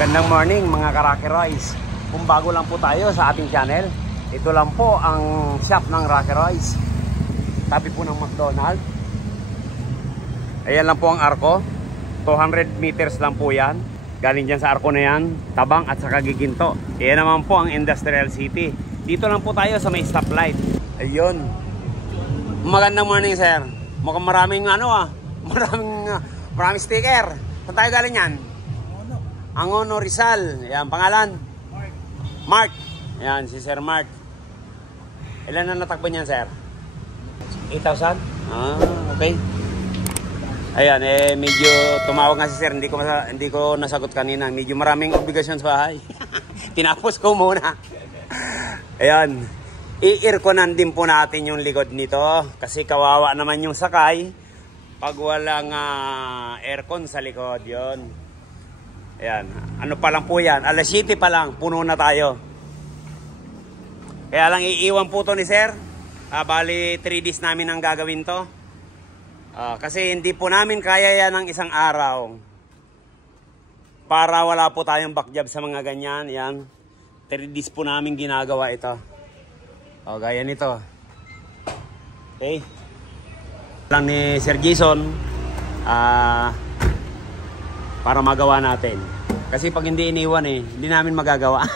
Magandang morning mga Rocky Royce. Kung bago lang po tayo sa ating channel, ito lang po ang shop ng Rocky Royce. Tabi po ng McDonald's. Ayan lang po ang arko. 200 meters lang po yan. Galing dyan sa arko na yan, Tabang at saka Giginto. Ayan naman po ang Industrial City. Dito lang po tayo sa may stoplight. Ayun. Magandang morning sir. Mukhang maraming maraming sticker. Saan tayo galing yan? Angono Rizal. Ayan, pangalan? Mark. Ayan, si Sir Mark. Ilan na natakbo niyan, sir? 8,000? Ah, okay. Ayan, medyo tumawag nga si sir. Hindi ko nasagot kanina. Medyo maraming obligasyon sa bahay. Tinapos ko muna. Ayan. I-airconan din po natin yung likod nito. Kasi kawawa naman yung sakay pag walang aircon sa likod. Yun. Ayan, ano pa lang po yan, alas 7 pa lang, puno na tayo. Kaya lang iiwan po to ni sir. Bali 3 days namin ang gagawin to. Kasi hindi po namin kaya yan ng isang araw. Para wala po tayong backjob sa mga ganyan. Yan, 3 days po namin ginagawa ito. Gaya nito. Okay. Lang ni Sir Jason. Para magawa natin. Kasi pag hindi iniwan hindi namin magagawa.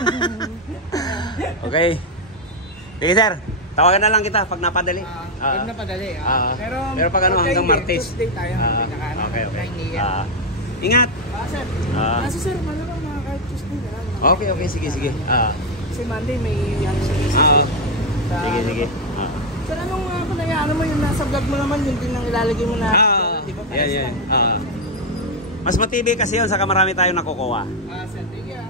Okay. Sige sir, tawagan na lang kita pag napadali. Pag napadali. Pero pag ano hanggang Martes. Tuesday tayo. Okay. Ingat. Sir. Kasi sir, malamang kahit Tuesday na lang. Okay, sige. Kasi Monday may Sige. Sir, anong panayaan mo yung nasa vlog mo naman, yung din ang ilalagay mo na di ba? Yan. Mas matibay kasi yun, saka marami tayong nakukuha. Sir, thank you.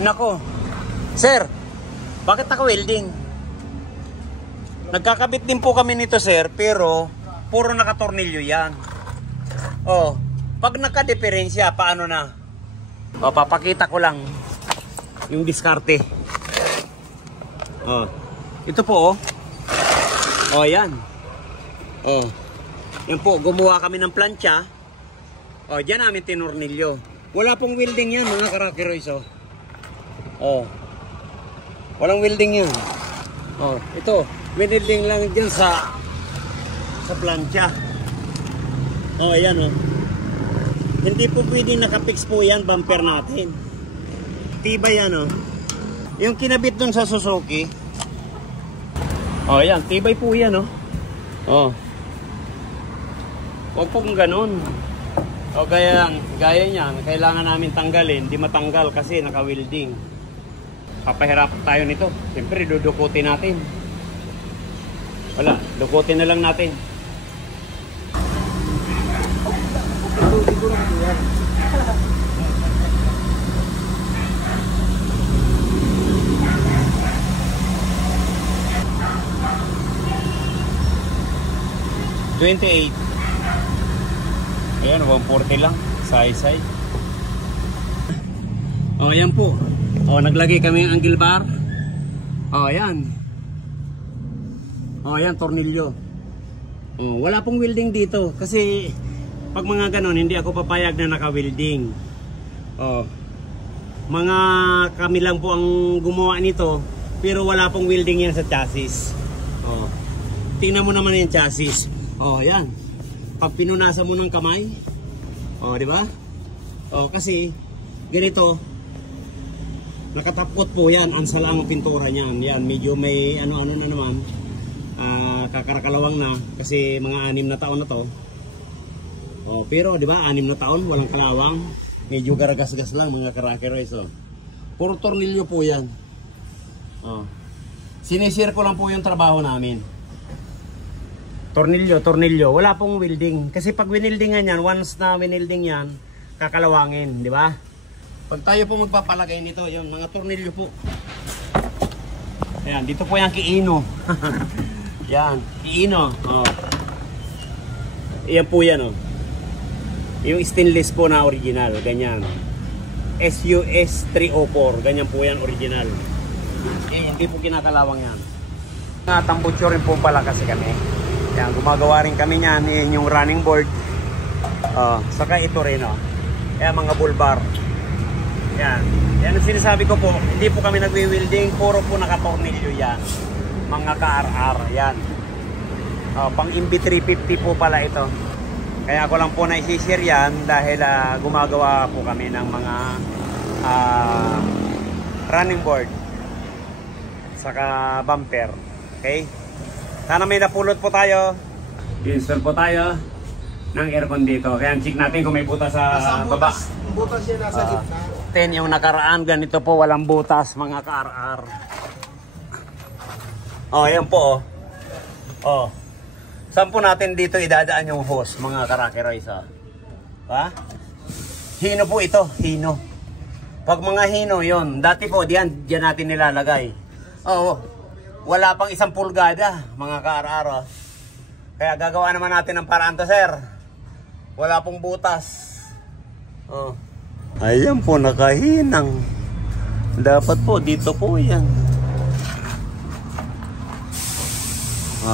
Nako. Sir, bakit naka-welding? Nagkakabit din po kami nito, sir, pero puro nakatornilyo yan. Pag nagka-diferensya, paano na? Papakita ko lang yung diskarte. Ito po, yan. Yan po, gumawa kami ng plancha. Diyan namin tinornilyo. Wala pong welding yan, mga Rocky Royce. Walang welding yan. Ito, welding lang dyan sa plancha. Ayan Hindi po pwedeng nakapix po yan, bumper natin. Tibay yan Yung kinabit dun sa Suzuki. Ayan, tibay po yan Huwag po kung ganun. Gaya niyan, kailangan namin tanggalin. Di matanggal kasi naka-welding. Papahirap tayo nito. Siyempre, dudukutin natin. Wala, dukutin na lang natin. $28. Ayan, 140 lang. Say. Ayan po. Naglagay kami ng angle bar. Ayan. Ayan, tornilyo. Wala pong welding dito. Kasi, pag mga ganon, hindi ako papayag na naka-welding. Mga kami lang po ang gumawa nito. Pero wala pong welding yan sa chassis. Tingnan mo naman yung chassis. Ayan. Pag pinunasan mo ng kamay, di ba? Kasi ganito, nakatapot po yan, ansala ang pintura niyan. Yan, medyo may ano na naman, kakarakalawang na kasi mga 6 na taon na to. Pero di ba, 6 na taon, walang kalawang, medyo garagas-gas lang mga Rocky Royce. Puro tornilyo po yan. Sinisir ko lang po yung trabaho namin. Tornilyo. Wala pong welding. Kasi pag winildingan yan, once na winilding yan, kakalawangin, di ba? Pag tayo po magpapalagay nito, yun, mga tornilyo po. Ayan, dito po yung kiino. Yan, kiino. Ayan po yan, Yung stainless po na original, ganyan. SUS 304, ganyan po yan, original. Hindi po kinakalawang yan. Tambutso rin po pala kasi kami. Yan, gumagawa rin kami niyan, yung running board. Saka ito rin, Kaya mga bull bar. Yan. Yan ang sinasabi ko po, hindi po kami nagwi-welding, puro po nakatornilyo yan. Mga ka-RR, yan. Pang MB350 po pala ito. Kaya ako lang po na-share yan dahil gumagawa po kami ng mga running board saka bumper. Okay? Sana may napulot po tayo. Install po tayo ng aircon dito. Kaya check natin kung may butas sa baba. Butas yan nasa gitna. Yung nakaraan, ganito po, walang butas, mga ka-RR. Ayan po, saan po natin dito idadaan yung hose, mga ka-Rocky Royce, Hino po ito, hino. Pag mga hino, yon dati po, diyan natin nilalagay. Wala pang 1 pulgada, mga ka-RR, Kaya gagawa naman natin ng paraan to, sir. Wala pong butas. Ayan po, nakahinang. Dapat po, dito po yan.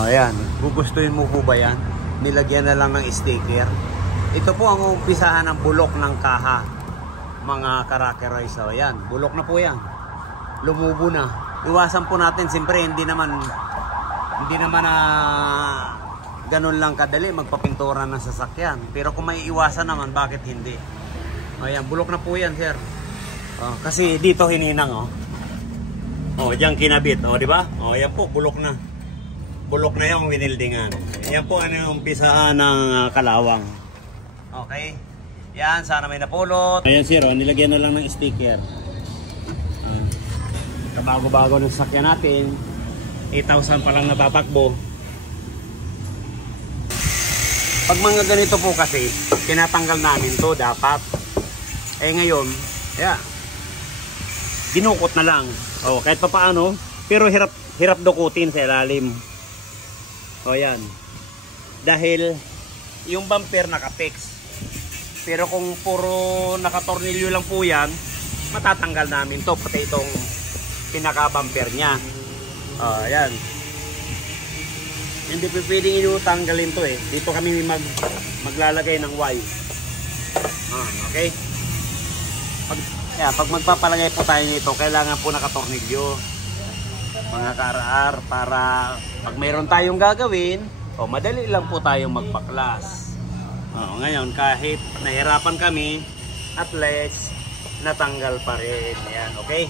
Ayan, gugustuhin mo po ba yan? Nilagyan na lang ng sticker. Ito po ang umpisahan ng bulok ng kaha, mga ka-Rocky Royce. Ayan, bulok na po yan. Lumubo na. Iwasan po natin, siyempre hindi naman ganun lang kadali magpapintura ng sasakyan. Pero kung may iwasan naman, bakit hindi? Ayan, bulok na po yan, sir. Kasi dito hininang, diyan kinabit, di ba? Ayan po, bulok na. Bulok na yung winildingan. Ayan po yung umpisahan ng kalawang. Okay. Yan, sana may napulot. Ayan, sir, nilagyan na lang ng sticker. Bago-bago ng sasakyan natin. 8,000 pa lang natatakbo. Pag mga ganito po kasi, tinatanggal namin to dapat. Ngayon, dinukot na lang. Kahit pa paano, pero hirap dukutin sa ilalim. Yan. Dahil yung bumper naka-fix. Pero kung puro nakatornilyo lang po yan, matatanggal namin to, pati itong pinaka-bumper niya. Yan. Hindi po pwedeng inutanggalin to Dito kami maglalagay ng Y. Okay? Pag magpapalagay po tayo nito, kailangan po nakatornilyo, mga ka-RR, para pag mayroon tayong gagawin, madali lang po tayong magpaklas. Ngayon, kahit nahirapan kami, at least natanggal pa rin. Yan, okay?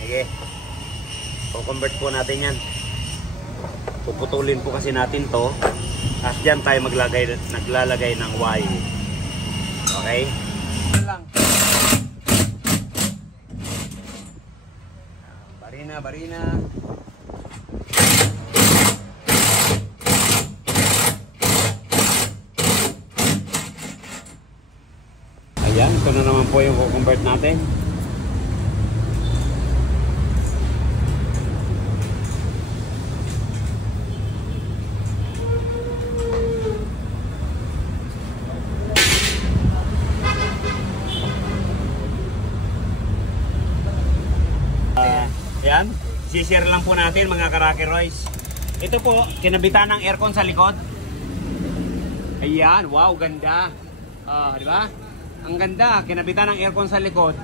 Sige. So-convert po natin yan. Puputulin po kasi natin to. At dyan tayo naglalagay ng Y. Okay? Lang. Barina. Ayan, ito na naman po yung convert natin. Yan, sishare lang po natin, mga ka-Rocky Royce. Ito po, kinabitan ng aircon sa likod. Ayan, wow, ganda. Di ba? Ang ganda, kinabitan ng aircon sa likod.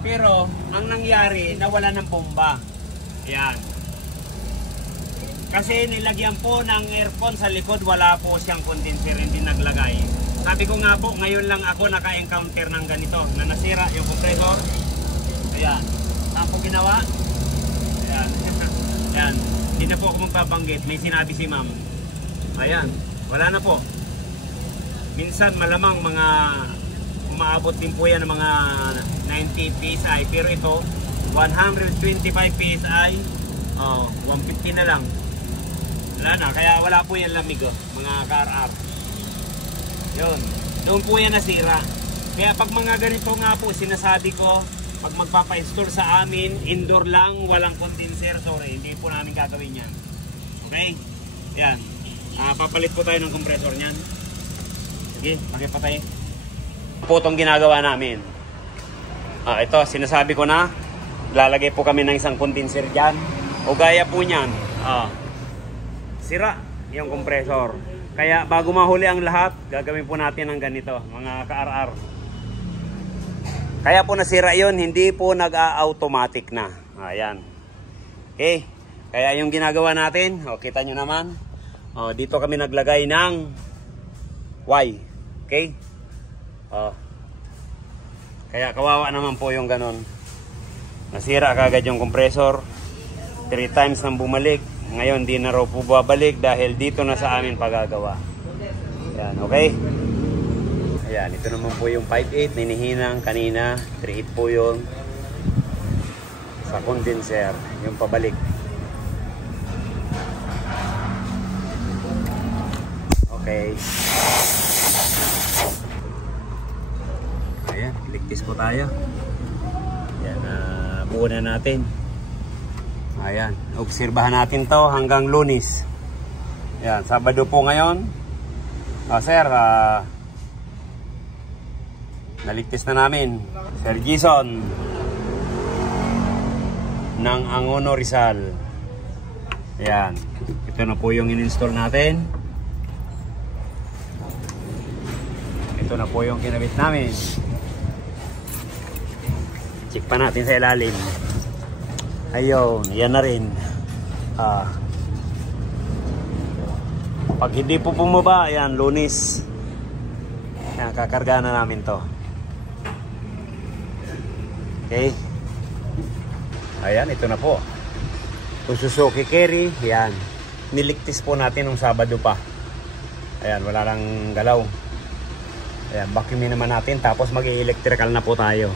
Pero, ang nangyari, nawala ng bomba. Ayan. Kasi nilagyan po ng aircon sa likod, wala po siyang condenser, hindi naglagay. Sabi ko nga po, ngayon lang ako naka-encounter ng ganito, na nasira yung compressor. Ayan. Saan po ginawa? Ayan. Ayan. Hindi na po ako magpabanggit. May sinabi si ma'am. Ayan. Wala na po. Minsan malamang mga umaabot din po yan ng mga 90 PSI. Pero ito, 125 PSI. 150 na lang. Wala na. Kaya wala po yan lamig, mga ka-RR. Yun. Doon po yan nasira. Kaya pag mga ganito nga po, sinasabi ko, pag magpapa-install sa amin, indoor lang, walang condenser, sorry, hindi po namin gagawin yan. Okay? Yan. Papalit po tayo ng compressor niyan. Sige, magpapatay. Po itong ginagawa namin. Ito, sinasabi ko na, lalagay po kami ng isang condenser dyan. O gaya po niyan, sira yung compressor. Kaya bago mahuli ang lahat, gagawin po natin ng ganito, mga ka-RR. Kaya po nasira yun, hindi po nag-automatic na. Ayan. Okay. Kaya yung ginagawa natin, kita nyo naman. Dito kami naglagay ng Y. Okay. Kaya kawawa naman po yung ganon. Nasira kagad yung compressor. 3 times nang bumalik. Ngayon di na raw po babalik dahil dito na sa amin pagagawa. Yan, okay? Ayan, ito naman po yung 5.8 ninihinang kanina. 3.8 po yun. Sa condenser, yung pabalik. Okay. Ayan, ligtis po tayo. Ayan, buo na natin. Ayan, obserbahan natin to hanggang Lunes. Ayan, Sabado po ngayon. Sir, naligtis na namin. Sir Jason ng Angono Rizal. Ayan, ito na po yung in-install natin. Ito na po yung kinabit namin. Check pa natin sa ilalim. Ayun, yan na rin. Pag hindi po bumaba, ayan, Lunes. Ayan, kakarga na namin to. Okay. Ayan, ito na po. Suzuki Carry, ayan. Niligtis po natin nung Sabado pa. Ayan, wala lang galaw. Ayan, vacuumin naman natin, tapos mag-electrical na po tayo.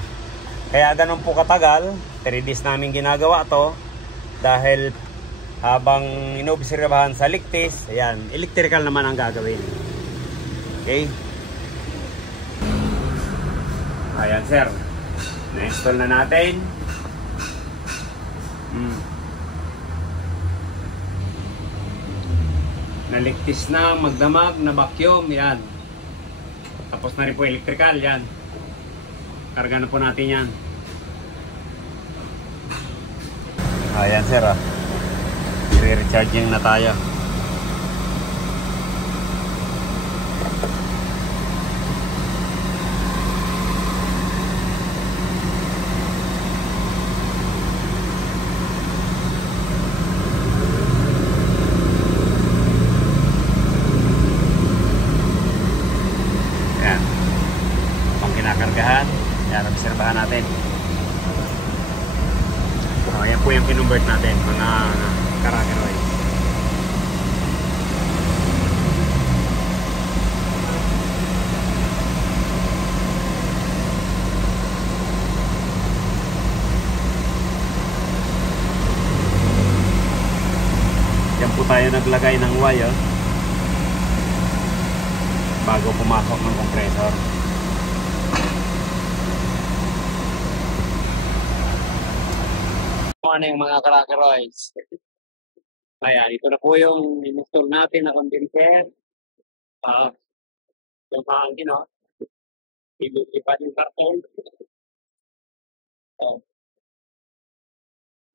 Kaya ganun po katagal, 3 days namin ginagawa to dahil habang inobserbahan sa ligtis, ayan, electrical naman ang gagawin. Okay? Ayan sir, na-install na natin. Naligtis na, magdamag, na vacuum, yan. Tapos na rin po electrical, yan. Karga na po natin yan. Ayan sir, i-recharging na tayo. Ayan. Pang kinakargahan. Ayan, obserbahan natin. Ayan po yung kinonvert natin, mga karakeroy. Yan po tayo naglagay ng wire bago pumasok ng compressor. Ano yung mga cracker-oils. Ayan, ito na po yung install natin na condenser. Yung hangin, no? Iba yung karton.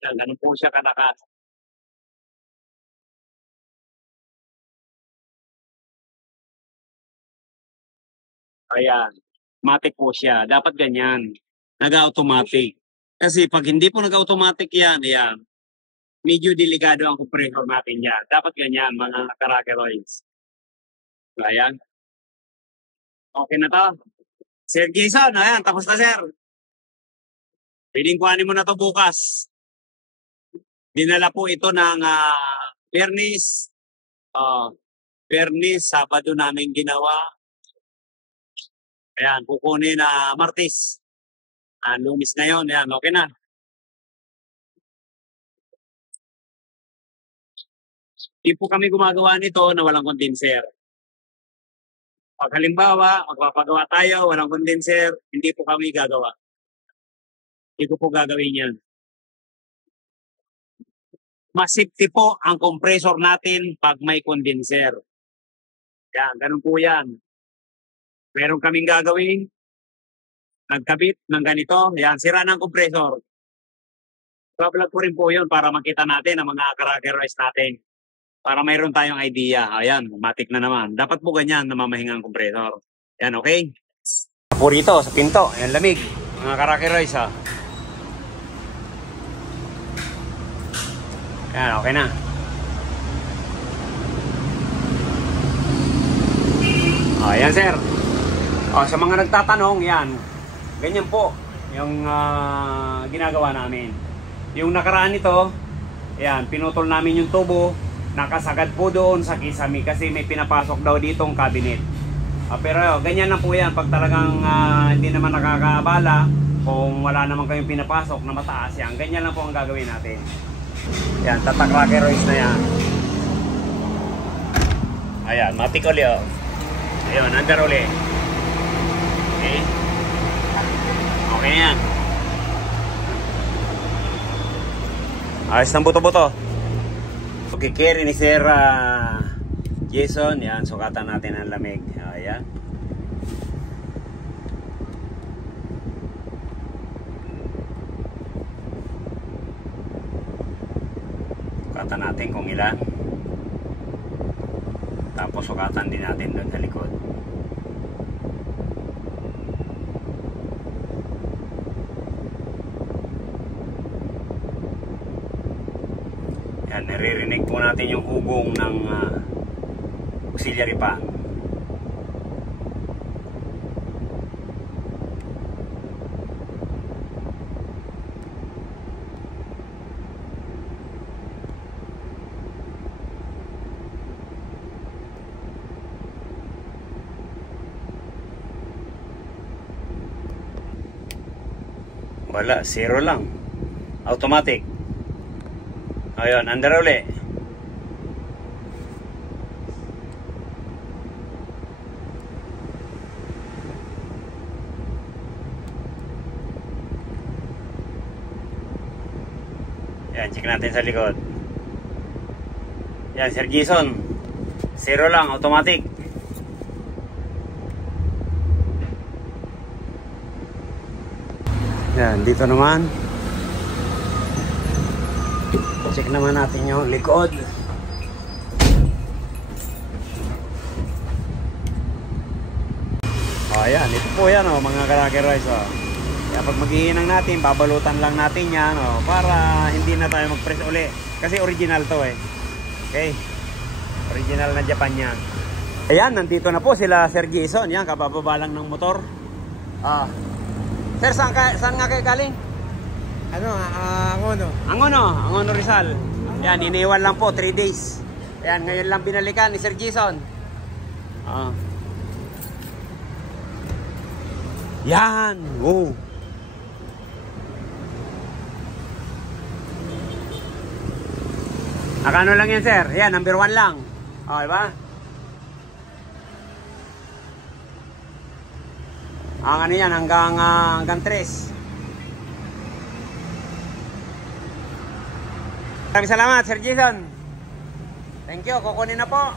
Yan, ganun po siya kalakas. Ayan, automatic po siya. Dapat ganyan. Nag-automatic. Kasi pag hindi po nag-automatic yan, ayan, medyo delikado ang compressor natin yan. Dapat ganyan, mga cracker-oils. Ayan. Okay na to. Sir Jason, ayan, tapos na sir. Pwedeng kuhanin mo na to bukas. Dinala po ito ng Bernis. Bernis, Sabado namin ginawa. Ayan, kukunin na Martes. Lunes na yun. Ayan, okay na. Hindi po kami gumagawa nito na walang condenser. Pag halimbawa, magpapagawa tayo, walang condenser, hindi po kami gagawa. Hindi ko po gagawin yan. Mas safety po ang compressor natin pag may condenser. Yan, ganun po yan. Meron kaming gagawin. Nagkabit ng ganito. Yan, sira ng compressor. Vlog ko rin po yun para makita natin ang mga cracker-oils natin. Para mayroon tayong idea. Ayan, matik na naman. Dapat po ganyan, namamahinga ang compressor. Ayan, okay? Po rito, sa pinto. Ayan, lamig. Mga karakeroys, ha. Ayan, okay na. Ayan, sir. Sa mga nagtatanong, yan. Ganyan po yung ginagawa namin. Yung nakaraan nito, ayan, pinutol namin yung tubo. Nakasagad po doon sa kisame kasi may pinapasok daw ditong cabinet. Pero ganyan lang po yan. Pag talagang hindi naman nakakaabala, kung wala naman kayong pinapasok na mataas yan, ganyan lang po ang gagawin natin. Yan, tatak rockeroids na yan. Ayan, matik uli, oh. Ayun, under uli. Okay. Okay yan. Ayos ng buto-buto. Okay, carry ni Sir Jason. Yan, sukatan natin ang lamig. Ayan. Sukatan natin kung ilan. Tapos sukatan din natin doon sa likod. Yan, naririnig po natin yung ugong ng auxiliary pan. Wala, zero lang. Automatic. Ayun, under uli. Yan, check natin sa likod. Yan, Sir Jason. Zero lang, automatic. Yan, dito naman. Check naman natin yung likod. Ayan, ito po yan, mga karakeroys. Kaya pag maghihinang natin, babalutan lang natin yan para hindi na tayo mag-press uli. Kasi original to Okay, original na Japan yan. Ayan, nandito na po sila Sir Jason. Yan, kabababa lang ng motor. Sir, saan nga kayo galing? Angono Rizal. Yan, iniwan lang po 3 days. Yan, ngayon lang binalikan ni Sir Jason. Yan, wow. Nakano lang yan, sir? Yan, number 1 lang. Diba? Ang ano yan, hanggang 3. Maraming salamat, Sir Jason. Thank you, kukunin na po.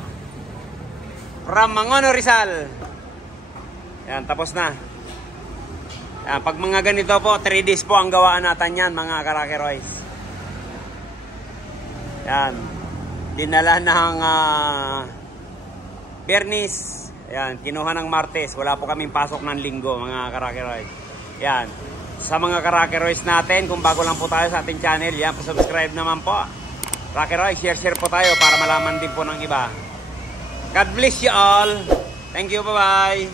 From Angono Rizal. Yan, tapos na. Yan, pag mga ganito po, 3 days po ang gawaan natin yan, mga karakeroys. Yan. Dinala ng Bernis. Yan, kinuha ng Martes. Wala po kaming pasok ng Linggo, mga karakeroys. Yan. Sa mga karakeroys natin, kung bago lang po tayo sa ating channel, yan, subscribe naman po. Karakeroys, share po tayo para malaman din po ng iba. God bless you all. Thank you, bye-bye.